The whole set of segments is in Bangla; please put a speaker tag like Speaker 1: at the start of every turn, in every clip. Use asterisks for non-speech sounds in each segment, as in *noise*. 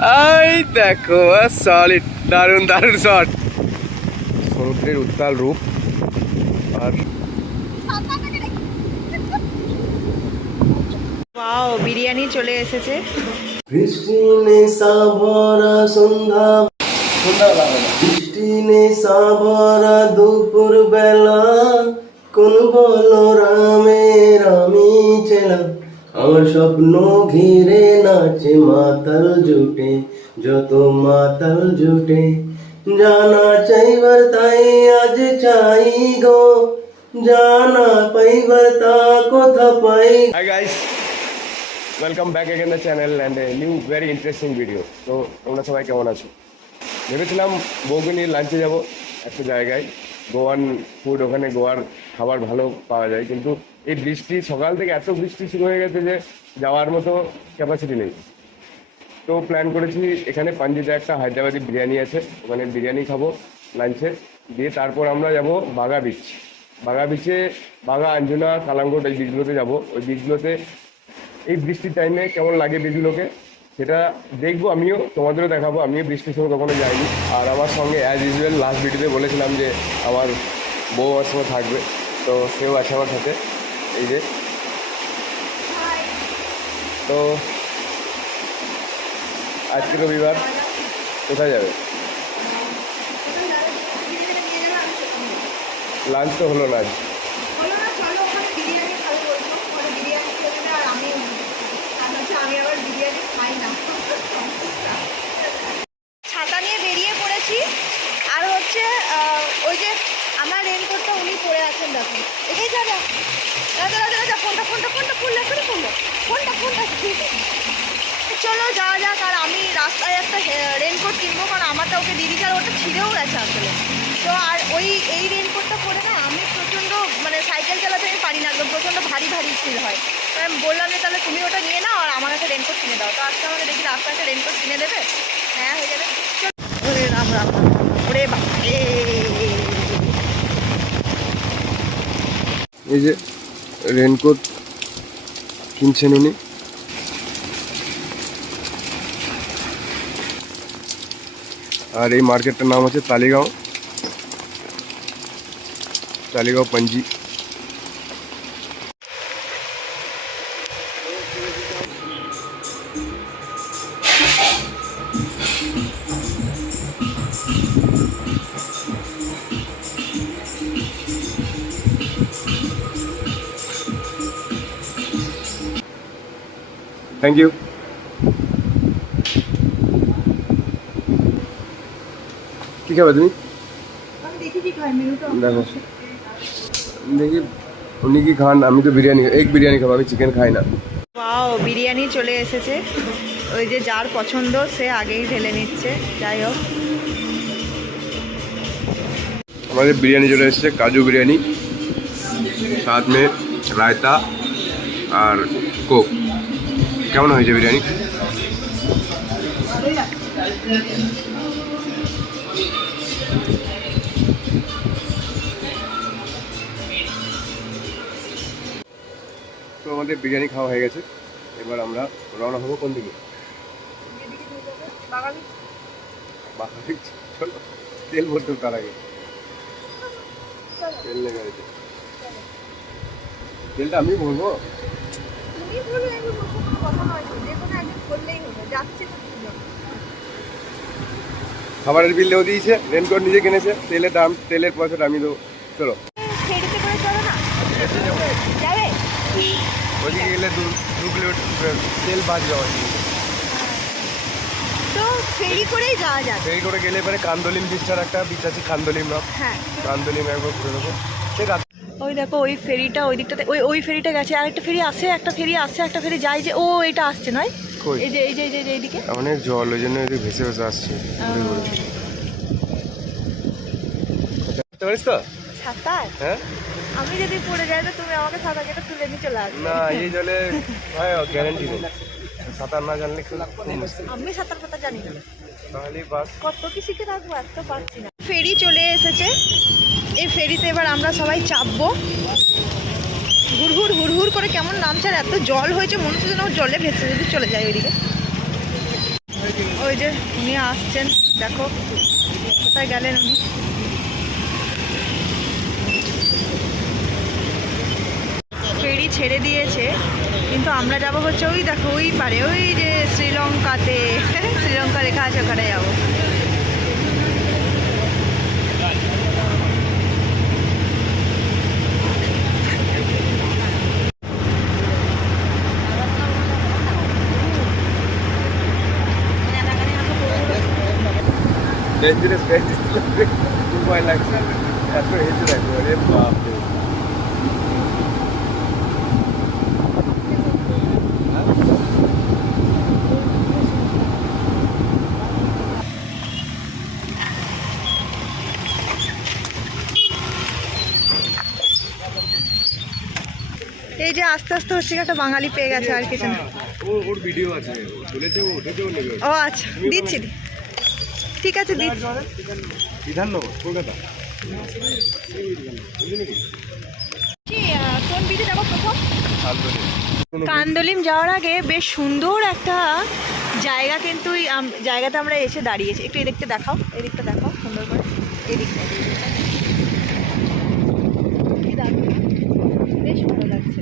Speaker 1: এই দেখো সলিড দারুণ দারুণ শট সমুদ্রের উত্তাল রূপ আর
Speaker 2: ওয়াও বিরিয়ানি চলে এসেছে।
Speaker 3: বৃষ্টি নেশা ভরা সন্ধ্যা। বৃষ্টি নেশা ভরা দুপুর বেলা কোন বলো রামের আমি ছিলাম আমার স্বপ্ন ঘিরে নাচে মাতাল জুটে যত মাতাল জুটে জানা চাইবার তাই আজ চাই গো জানা পাইবার তা কথা পাই
Speaker 1: hi guys welcome back again the channel and new very interesting video তো তোমরা সবাই কেমন আছো? ভেবেছিলাম বউকে নিয়ে লাঞ্চে যাব, একটা জায়গায়। গোয়ান ফুড ওখানে গোয়ার খাবার ভালো পাওয়া যায়, কিন্তু এই বৃষ্টি, সকাল থেকে এত বৃষ্টি শুরু হয়ে গেছে যে যাওয়ার মতো ক্যাপাসিটি নেই। তো প্ল্যান করেছি এখানে পাঞ্জিতে একটা হায়দ্রাবাদি বিরিয়ানি আছে, ওখানে বিরিয়ানি খাব লাঞ্চে দিয়ে তারপর আমরা যাব বাগা বিচ বাগা বিচে বাগা আঞ্জনা, কালাঙ্গোট এই বিচগুলোতে যাব। ওই বিচগুলোতে এই বৃষ্টির টাইমে কেমন লাগে বিচগুলোকে সেটা দেখব আমিও, তোমাদেরও দেখাবো। আমিও বৃষ্টির সময় কখনো যাইনি। আর আমার সঙ্গে অ্যাজ ইউজুয়াল লাস্ট ভিডিওতে বলেছিলাম যে আমার বউ আমার থাকবে, তো সেও আছে আমার সাথে। এই যে। তো আজকে রবিবার কোথায় যাবে? লাঞ্চ তো হলো না আজ
Speaker 2: বলো না চলো ওখানে বিরিয়ানি খাবে বলছো পরে বিরিয়ানি খেয়ে নেবে আর আমি আর হচ্ছে আমি আবার বিরিয়ানি খাই না ছাতা নিয়ে বেরিয়ে পড়েছি আর হচ্ছে আহ, ওই যে আমার রেনকোটটা উনি পরে আছেন দেখুন এটাই যা যা রাজা রাজা রাজা ফোনটা ফোনটা ফোনটা খুললে এখনই খুললো ফোনটা ফোনটা ঠিক চলো যাওয়া যাক, আর আমি রাস্তায় একটা রেনকোট কিনবো, কারণ আমারটা ওকে দিদি আর ওটা ছিঁড়েও গেছে আসলে। তো আর ওই, এই রেনকোটটা পরে না, আমি প্রচণ্ড মানে সাইকেল চালাতে আমি পারি না একদম, প্রচণ্ড ভারী ভারী ফিল হয়। তো আমি বললাম যে, তাহলে তুমি ওটা নিয়ে নাও, আর আমার একটা রেনকোট কিনে দাও। তো আজকে আমাকে দেখি রাস্তায় একটা রেনকোট কিনে দেবে? হ্যাঁ হয়ে যাবে।
Speaker 1: এই যে রেনকোট কিনছেন উনি। আর এই মার্কেটটার নাম হচ্ছে তালিগাঁও তালিগাঁও পাঞ্জি থ্যাংক ইউ কি খাবে তুমি?
Speaker 2: আমি দেখি
Speaker 1: দেখো। উনি কি খান? আমি তো বিরিয়ানি এগ বিরিয়ানি খাব আমি চিকেন খাই না।
Speaker 2: ওয়াও বিরিয়ানি চলে এসেছে। ওই যে যার পছন্দ সে আগেই ঢেলে নিচ্ছে। যাই হোক।
Speaker 1: আমাদের বিরিয়ানি চলে এসেছে কাজু বিরিয়ানি সাথ মে রায়তা আর কোক। কেমন হয়েছে বিরিয়ানি? আমাদের বিরিয়ানি খাওয়া হয়ে গেছে। এবার আমরা রওনা হব কোন দিকে? চলো তেল ভরতে তার আগে। তেল গাড়িতে। তেলটা আমি ভরবো? খাবারের বিল দেও দিয়েছে রেনকোট নিজে কিনেছে তেলের দাম তেলের পয়সাটা আমি দেবো। চলো।
Speaker 2: চলো
Speaker 1: ওইদিকে গেলে দু দু কিলোমিটার তেল বাদ যাওয়া
Speaker 2: তো ফেরি করেই যাওয়া যাবে।
Speaker 1: সেই করে গেলে এবারে কান্দলিম বিচটার একটা বিচ আছে কান্দলিম নাম
Speaker 2: হ্যাঁ।
Speaker 1: কান্দলিম একবার ঘুরে দেবো সে
Speaker 2: ওই দেখো ওই ফেরিটা ওই দিকটাতে ওই ওই ফেরিটা গেছে। আর একটা ফেরি আসে একটা ফেরি আসছে একটা ফেরি যায় যে ও এটা আসছে নয়? এই যে এই যে এই যে এই যে এইদিকে।
Speaker 1: অনেক জল ওই জন্য এদিকে ভেসে ভেসে আসছে। বুঝতে পারিস তো?
Speaker 2: সাঁতার?
Speaker 1: হ্যাঁ?
Speaker 2: আমি যদি পড়ে যাই তো তুমি আমাকে সাঁতার কেটে তুলে নিয়ে চলে আসবে।
Speaker 1: না এই জলে গ্যারান্টি নেই। সাঁতার না জানলে
Speaker 2: আমি সাঁতার কথা জানি না।
Speaker 1: তাহলে বাস।
Speaker 2: কত কি শিখে রাখব এত পারছি না। ফেরি চলে এসেছে। এই ফেরিতে এবার আমরা সবাই চাপবো। হুড়হুড় হুড়হুড় করে কেমন নামছে আর এত জল হয়েছে মনে হচ্ছে যেন জলে ভেসে যদি চলে যায় ওইদিকে। ওই যে উনি আসছেন দেখো। কোথায় গেলেন উনি ফেরি ছেড়ে দিয়েছে। কিন্তু আমরা যাব হচ্ছে ওই দেখো, ওই পারে, ওই যে শ্রীলঙ্কাতে। *laughs* শ্রীলঙ্কা লেখা আছে, ওখানে যাব।
Speaker 1: ডেঞ্জারাস ডেঞ্জারাস খুব ভয় লাগছে এত হেঁটে দেখো আরে বাপরে
Speaker 2: এই যে আস্তে আস্তে হচ্ছে একটা বাঙালি পেয়ে গেছে আর কিছু না।
Speaker 1: ও ওর ভিডিও আছে বলেছে ও উঠেছে নেবে।
Speaker 2: ও আচ্ছা দিচ্ছি ঠিক আছে দিচ্ছি
Speaker 1: বিধাননগর কলকাতা।
Speaker 2: কোন বিচে যাব প্রথম? কান্দলিম। যাওয়ার আগে বেশ সুন্দর একটা জায়গা কিন্তু জায়গাতে আমরা এসে দাঁড়িয়েছি। একটু এদিকটা দেখাও এদিকটা দেখাও সুন্দর করে। এদিকটা কি দারুণ। বেশ ভালো লাগছে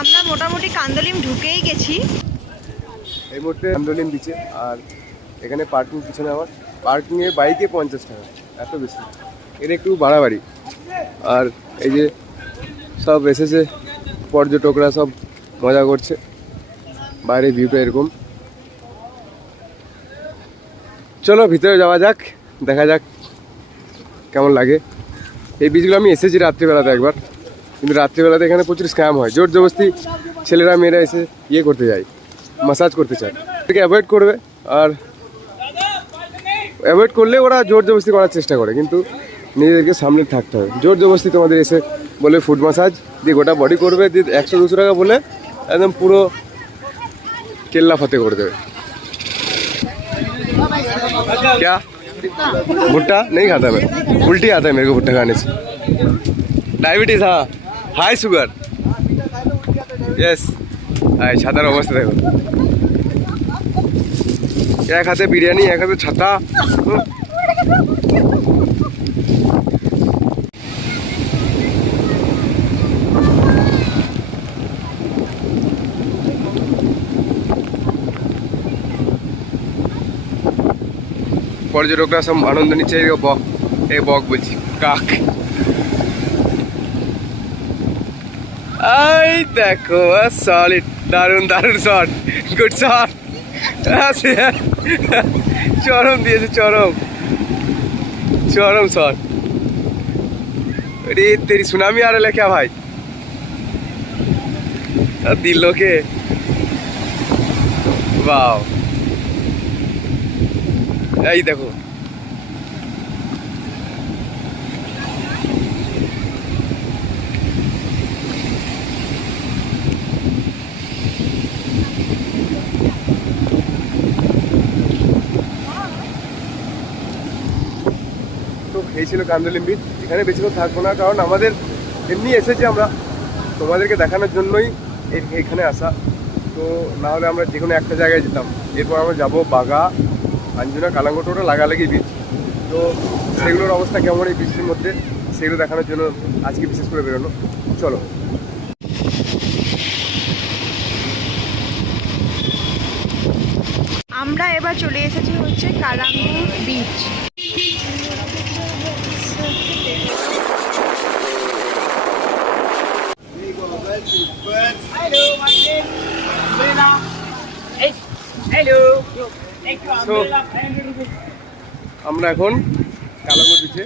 Speaker 2: আমরা মোটামুটি কান্দলিম গেছি
Speaker 1: এই মুহূর্তে আন্দোলন দিচ্ছে, আর এখানে পার্কিং পিছনে আমার। পার্কিংয়ে বাইকে পঞ্চাশ টাকা, এত বেশি। এর একটু বাড়াবাড়ি। আর এই যে সব এসেছে, পর্যটকরা সব মজা করছে। বাইরে ভিউটা এরকম। চলো, ভিতরে যাওয়া যাক, দেখা যাক কেমন লাগে। এই বীজগুলো আমি এসেছি রাত্রিবেলাতে একবার। কিন্তু রাত্রিবেলাতে এখানে প্রচুর স্ক্যাম হয় জোর জবরদস্তি ছেলেরা মেয়েরা এসে ইয়ে করতে যায় মাসাজ করতে চায় এটাকে অ্যাভয়েড করবে আর অ্যাভয়েড করলে ওরা জোর জবরদস্তি করার চেষ্টা করে কিন্তু নিজেদেরকে সামনে থাকতে হবে জোর জবরদস্তি তোমাদের এসে বলে ফুড মাসাজ দিয়ে গোটা বডি করবে দিয়ে একশো দুশো টাকা বলে একদম পুরো কেল্লা ফতে করে দেবে क्या भुट्टा नहीं खाता मैं उल्टी आता है मेरे को भुट्टा खाने से डायबिटीज हाँ हाई शुगर হাই ছাতার অবস্থা দেখো। এক হাতে বিরিয়ানি, এক হাতে ছাতা। পর্যটকরা সব আনন্দ নিচ্ছে। বক, এই বক বলছি, কাক। আই দেখো সলিড দারুণ দারুণ শট গুড শট চরম দিয়েছে, চরম। চরম শট রে, তেরি সুনামি আর লেখা ভাই। দিল কে? বাও এই দেখো ছিল কান্দলিম বিচ এখানে বেশিক্ষণ থাকব না, কারণ আমাদের এমনি এসেছি আমরা। তোমাদেরকে দেখানোর জন্যই এখানে আসা। তো না হলে আমরা যে কোনো একটা জায়গায় যেতাম। এরপর আমরা যাব বাগা, আঞ্জনা, কালাঙ্গোটোটা লাগালাগি বিচ তো সেগুলোর অবস্থা কেমন এই বৃষ্টির মধ্যে? সেগুলো দেখানোর জন্য আজকে বিশেষ করে বেরোনো। চলো।
Speaker 2: আমরা এবার চলে এসেছি হচ্ছে কালাঙ্গুর বিচ
Speaker 1: তো আমরা এখন কালাঙ্গুর বিচে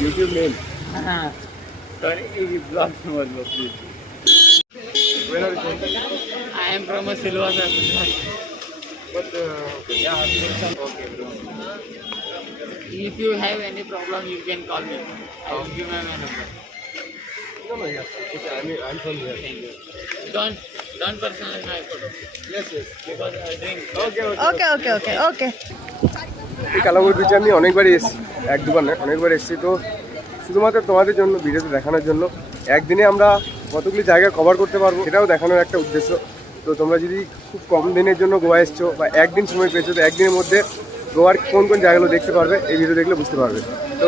Speaker 1: YouTube name Where are you from?
Speaker 4: I am from a Silva
Speaker 1: But, uh,
Speaker 4: Okay, bro. If you have any problem, you can call me. I will give you my number.
Speaker 1: no, no, yes, okay, I mean, I'm from here.
Speaker 4: Thank you. Don't Don't personalize my photo
Speaker 1: Yes, yes.
Speaker 4: because I drink.
Speaker 1: Okay, okay.
Speaker 2: Okay okay okay okay
Speaker 1: এই কালাঙ্গুর বিচে আমি অনেকবারই এসেছি এক দুবার নয় অনেকবার এসেছি তো শুধুমাত্র তোমাদের জন্য ভিডিওতে দেখানোর জন্য একদিনে আমরা কতগুলি জায়গা কভার করতে পারব সেটাও দেখানোর একটা উদ্দেশ্য তো তোমরা যদি খুব কম দিনের জন্য গোয়া এসছো বা একদিন সময় পেয়েছ তো একদিনের মধ্যে গোয়ার কোন কোন জায়গাগুলো দেখতে পারবে এই ভিডিও দেখলে বুঝতে পারবে তো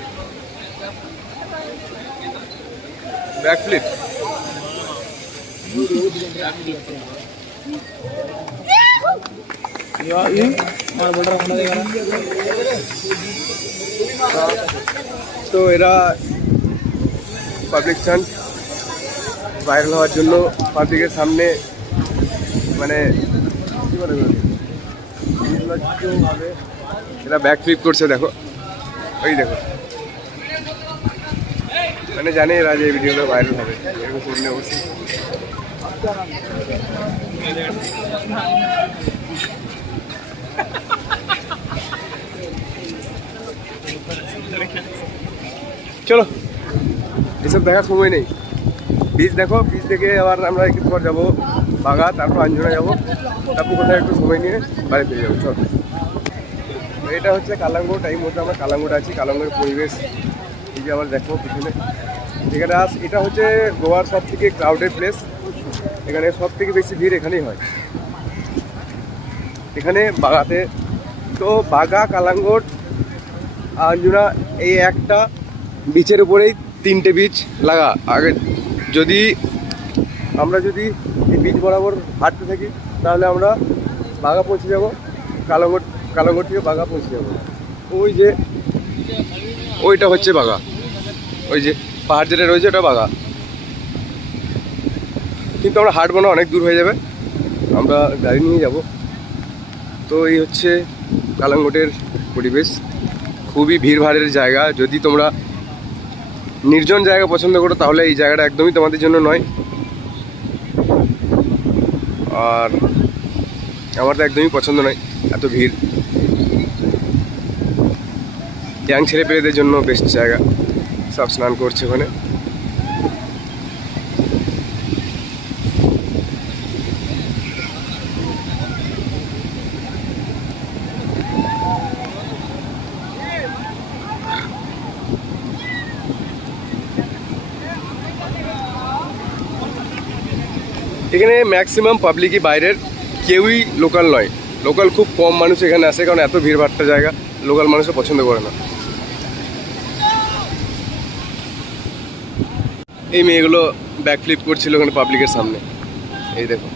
Speaker 1: बैक फ्लिप তো এরা পাবলিক স্টান্ট ভাইরাল হওয়ার জন্য পাবলিকের সামনে মানে কি বলে ওগুলো? নির্লজ্জভাবে এরা ব্যাক ফ্লিপ করছে দেখো ওই দেখো মানে জানি এরা যে এই ভিডিওটা ভাইরাল হবে, এরকম করলে অবশ্যই। চলো, এসব দেখার সময় নেই। বীজ দেখো বীজ দেখে আবার আমরা একটু পর যাব বাগা তারপর আঞ্জনা যাব। তারপর কোথায় একটু সময় নিয়ে বাড়ি ফিরে যাব, চল। এটা হচ্ছে কালাঙ্গোট এই মধ্যে আমরা কালাঙ্গোট আছি কালাঙ্গোর পরিবেশ। এই যে আবার দেখো পিছনে। এখানে আস, এটা হচ্ছে গোয়ার সব থেকে ক্রাউডেড প্লেস এখানে সব থেকে বেশি ভিড় এখানেই হয়। এখানে বাগাতে। তো বাগা কালাঙ্গোট আঞ্জুনা এই একটা বিচের উপরেই তিনটে বীজ লাগা। আগে যদি আমরা যদি এই বীজ বরাবর হাঁটতে থাকি, তাহলে আমরা বাগা পৌঁছে যাব। কালাঙ্গট কালাঙ্গট থেকে বাগা পৌঁছে যাব। ওই যে, ওইটা হচ্ছে বাগা। ওই যে পাহাড় যেটা রয়েছে ওটা বাঘা। কিন্তু আমরা হাঁটবো না, অনেক দূর হয়ে যাবে। আমরা গাড়ি নিয়ে যাব। তো এই হচ্ছে কালাঙ্গোটের পরিবেশ। খুবই ভিড়ভাড়ের জায়গা। যদি তোমরা নির্জন জায়গা পছন্দ করো, তাহলে এই জায়গাটা একদমই তোমাদের জন্য নয়। আর আমার তো একদমই পছন্দ নয় এত ভিড়। ইয়াং ছেলে পেলেদের জন্য বেস্ট জায়গা। সব স্নান করছে ওখানে। এখানে ম্যাক্সিমাম পাবলিকই বাইরের, কেউই লোকাল নয়। লোকাল খুব কম মানুষ এখানে আসে, কারণ এত ভিড়ভাট্টা জায়গা লোকাল মানুষও পছন্দ করে না। এই মেয়েগুলো ব্যাক ফ্লিপ করছিল ওখানে পাবলিকের সামনে। এই দেখো।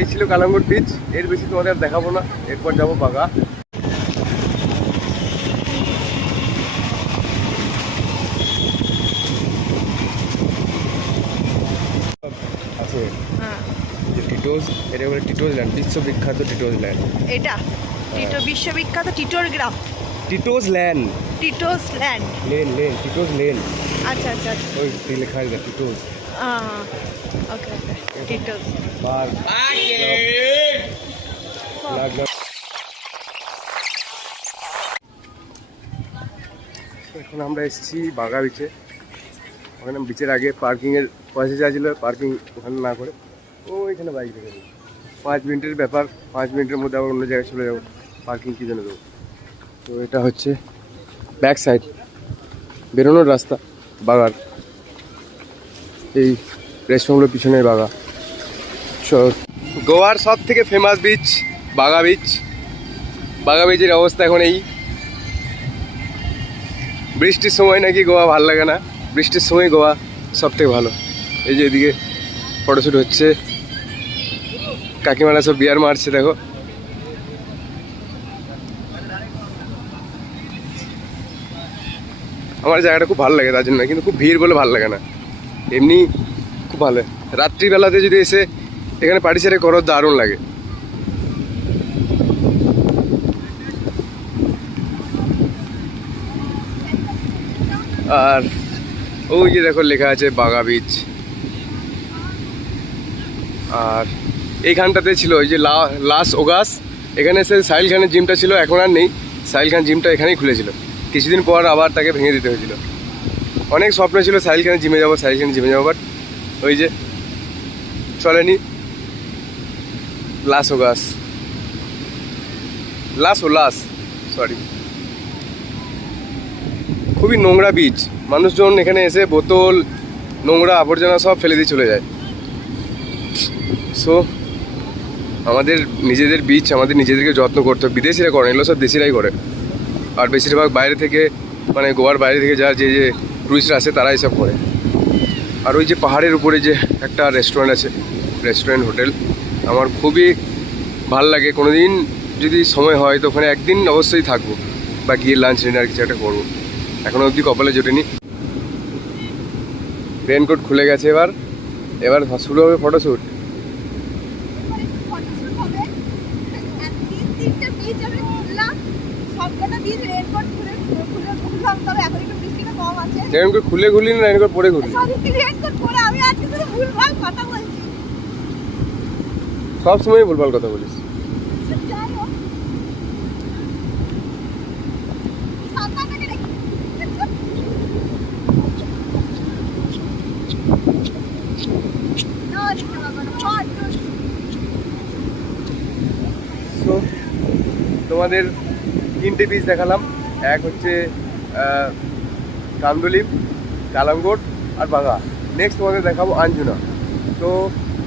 Speaker 1: এই ছিল কালাঙ্গুর বিচ এর বেশি তোমাদের আর দেখাবো না। এরপর যাব বাগা আছে।
Speaker 2: হ্যাঁ।
Speaker 1: যে টিটোস এটা বলে টিটোস ল্যান্ড বিশ্ববিখ্যাত টিটোস ল্যান্ড
Speaker 2: এটা। টিটো বিশ্ববিখ্যাত টিটোর গ্রাম।
Speaker 1: Tito's land
Speaker 2: Tito's land
Speaker 1: lane lane Tito's lane
Speaker 2: আচ্ছা আচ্ছা
Speaker 1: ওই লেখা আছে টিটোস
Speaker 2: ওকে ওকে টিটোস
Speaker 1: বার এখন আমরা এসেছি বাগা বিচে ওখানে বিচের আগে পার্কিংয়ের পয়সা চাইছিল পার্কিং ওখানে না করে। ও এখানে বাইক রেখে দিই পাঁচ মিনিটের ব্যাপার পাঁচ মিনিটের মধ্যে আবার অন্য জায়গায় চলে যাব। পার্কিং কী জন্য দেবো? তো এটা হচ্ছে ব্যাক সাইড বেরোনোর রাস্তা বাগার এই রেস্টুরেন্টের পিছনে বাগা গোয়ার সব থেকে famous beach Baga beach Baga বিচের অবস্থা এখন এই। বৃষ্টির সময় নাকি গোয়া ভালো লাগে না। বৃষ্টির সময় গোয়া সব থেকে ভালো। এই যে এদিকে ফটোশ্যুট হচ্ছে। কাকিমারা সব বিয়ার মারছে, দেখো। আমার জায়গাটা খুব ভালো লাগে, তার জন্য। কিন্তু খুব ভিড় বলে ভালো লাগে না। এমনি খুব ভালো। রাত্রিবেলাতে যদি এসে এখানে পার্টি সেরে করো, দারুণ লাগে। আর ওই যে দেখো লেখা আছে বাগা বিচ আর এইখানটাতে ছিল ওই যে লাস ওগাস। এখানে সে সাহিল খানের জিমটা ছিল, এখন আর নেই। সাহিল খান জিমটা এখানেই খুলেছিল। কিছুদিন পর আবার তাকে ভেঙে দিতে হয়েছিল। অনেক স্বপ্ন ছিল সাহিল খানের জিমে যাব সাহিল খানের জিমে যাব বাট ওই যে চলেনি। লাস ওগাস লাস ও লাস সরি খুবই নোংরা বীজ মানুষজন এখানে এসে বোতল, নোংরা আবর্জনা সব ফেলে দিয়ে চলে যায়। সো আমাদের নিজেদের বীজ আমাদের নিজেদেরকে যত্ন করতে হবে। বিদেশিরা করে এগুলো সব দেশিরাই করে। আর বেশিরভাগ বাইরে থেকে মানে গোয়ার বাইরে থেকে যা যে যে টুরিস্টরা আসে তারা এসব করে। আর ওই যে পাহাড়ের উপরে যে একটা রেস্টুরেন্ট আছে রেস্টুরেন্ট হোটেল আমার খুবই ভালো লাগে। কোনো দিন যদি সময় হয় তো ওখানে একদিন অবশ্যই থাকব বা গিয়ে লাঞ্চ ডিনার কিছু একটা করব। এখনও অবধি কপালে জোটেনি। রেনকোট খুলে গেছে এবার। এবার শুরু হবে ফটোশ্যুট
Speaker 2: ফটোশুট হবে এক তিন তিনটে বিচ আমি ঘুরলাম সবকটা বিচ রেনকোট ঘুরে ঘুরে ঘুরলাম তবে এখন একটু বৃষ্টিটা কম আছে
Speaker 1: রেনকোট খুলে ঘুরলি না রেনকোট পরে ঘুরলি
Speaker 2: সবই রেনকোট পরে আমি আজকে শুধু ভুলভাল কথা বলছি।
Speaker 1: সব সময় ভুলভাল কথা বলিস।
Speaker 2: না না
Speaker 1: তোমাদের বীজ দেখালাম। এক হচ্ছে কান্দুলিপ কালামগোট আর বাঘা। নেক্সট তোমাদের দেখাবো আঞ্জুনা। তো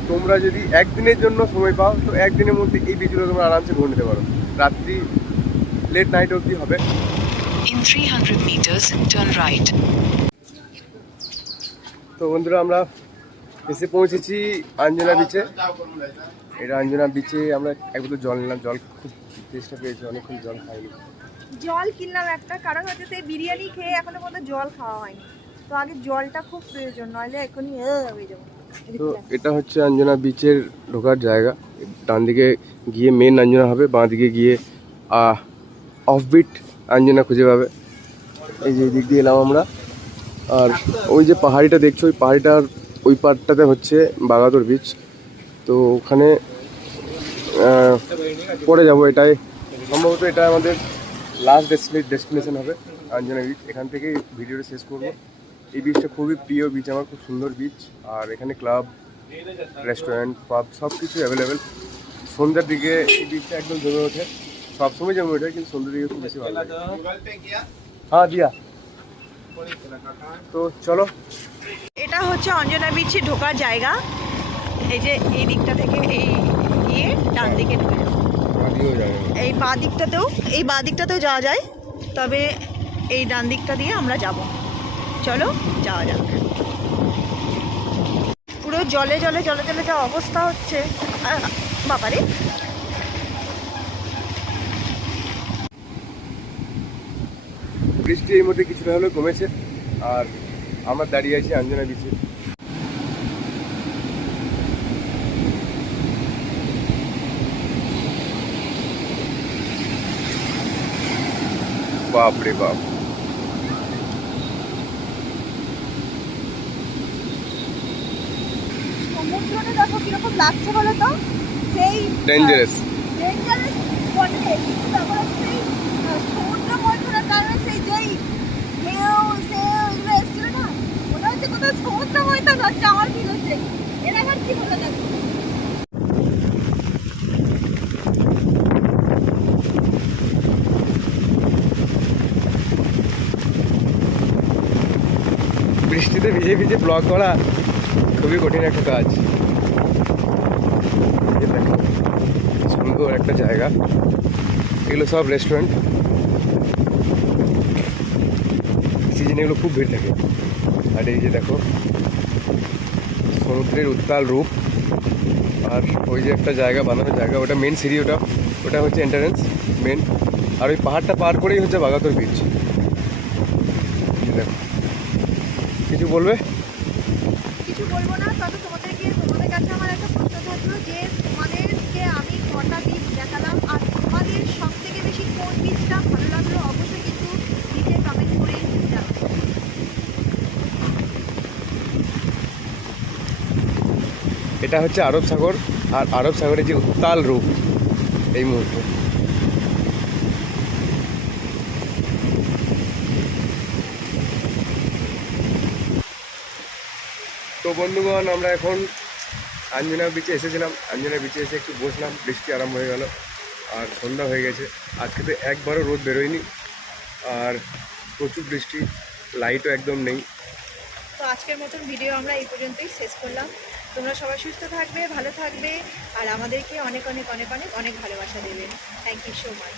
Speaker 1: তোমরা যদি একদিনের জন্য সময় পাও তো একদিনের মধ্যে এই বীজগুলো তোমরা আরামসে ঘুরে নিতে পারো। রাত্রি লেট নাইট অবধি হবে।
Speaker 5: In 300 meters, turn right.
Speaker 1: তো বন্ধুরা আমরা এসে পৌঁছেছি আঞ্জনা বিচে এটা আঞ্জনা বিচে আমরা এক বোতল জল নিলাম। জল খুব চেষ্টা পেয়েছি অনেকক্ষণ জল খাইনি।
Speaker 2: জল কিনলাম একটা, কারণ হচ্ছে সেই বিরিয়ানি খেয়ে এখনও পর্যন্ত জল খাওয়া হয়নি। তো আগে জলটা খুব প্রয়োজন, নইলে এখনই হয়ে যাব।
Speaker 1: তো এটা হচ্ছে আঞ্জনা বিচের ঢোকার জায়গা। ডান দিকে গিয়ে মেন আঞ্জনা হবে বাঁ দিকে গিয়ে অফবিট আঞ্জনা খুঁজে পাবে। এই যে দিক দিয়ে এলাম আমরা। আর ওই যে পাহাড়িটা দেখছ, ওই পাহাড়িটার ওই পাড়টাতে হচ্ছে বাগাতর বিচ তো ওখানে পরে যাব এটাই। সম্ভবত এটা আমাদের লাস্ট ডেস্টিনেশন হবে। আঞ্জনা বিচ এখান থেকে ভিডিওটা শেষ করব। এই বিচটা খুবই প্রিয় বিচ আমার খুব সুন্দর বিচ আর এখানে ক্লাব রেস্টুরেন্ট পাব সব কিছু অ্যাভেলেবেল সন্ধ্যার দিকে এই বিচটা একদম জমে ওঠে। সবসময় জমে ওঠে, কিন্তু সন্ধ্যার দিকে খুব বেশি ভালো লাগে। হ্যাঁ দিয়া। তো চলো।
Speaker 2: এটা হচ্ছে অঞ্জনা বিচে ঢোকার জায়গা। এই যে এই দিকটা থেকে এই গিয়ে ডান দিকে ঢুকে যাব।
Speaker 1: আদিও যাবে
Speaker 2: এই বাঁ দিকটাতেও এই বাঁ দিকটাতেও যাওয়া যায়। তবে এই ডান দিকটা দিয়ে আমরা যাব। চলো, যাওয়া যাক। পুরো জলে জলে জলে জলে যা অবস্থা হচ্ছে। বাবারে।
Speaker 1: বৃষ্টি এই মধ্যে কিছুটা হলেও কমেছে, আর আমরা দাঁড়িয়ে আছি আঞ্জনা বিচে বাপ রে বাপ।
Speaker 2: সমুদ্রটা দেখো কীরকম লাগছে বলো তো? সেই
Speaker 1: ডেঞ্জারাস
Speaker 2: ডেঞ্জারাস বটে। কিন্তু ব্যাপার সেই সমুদ্র মন্থনের কারণে সেই যেই ঢেউ সেউ এগুলো এসছিল না মনে হচ্ছে কোথাও সমুদ্র মন্থন হচ্ছে আমার ফিল হচ্ছে। আবার কি বলে দেখো?
Speaker 1: বৃষ্টিতে ভিজে ভিজে ব্লগ করা খুবই কঠিন একটা কাজ। সুন্দর একটা জায়গা। এগুলো সব রেস্টুরেন্ট সিজনে এগুলো খুব ভিড় থাকে। আর এই যে দেখো, সমুদ্রের উত্তাল রূপ। আর ওই যে একটা জায়গা, বানানো জায়গা, ওটা মেন সিঁড়ি, ওটা ওটা হচ্ছে এন্ট্রান্স মেন আর ওই পাহাড়টা পার করেই হচ্ছে বাগাতর বিচ দেখো কিছু বলবে?
Speaker 2: কিছু বলব না তবে তোমার কাছে আমার একটা প্রশ্ন থাকল যে তোমাদেরকে আমি কটা বীজ দেখালাম আর তোমাদের সব থেকে বেশি কোন বীজটা ভালো লাগল অবশ্যই কিন্তু নিচে কমেন্ট করে
Speaker 1: এটা হচ্ছে আরব সাগর আর আরব সাগরের যে উত্তাল রূপ এই মুহূর্তে। তো বন্ধুগণ, আমরা এখন আঞ্জনা বিচে এসেছিলাম। আঞ্জনা বিচে এসে একটু বসলাম, বৃষ্টি আরম্ভ হয়ে গেল। আর সন্ধ্যা হয়ে গেছে। আজকে তো একবারও রোদ বেরোয়নি। আর প্রচুর বৃষ্টি লাইটও একদম নেই।
Speaker 2: তো আজকের মতন ভিডিও আমরা এই পর্যন্তই শেষ করলাম। তোমরা সবাই সুস্থ থাকবে, ভালো থাকবে। আর আমাদেরকে অনেক অনেক অনেক অনেক অনেক ভালোবাসা দেবে থ্যাংক ইউ সো মাচ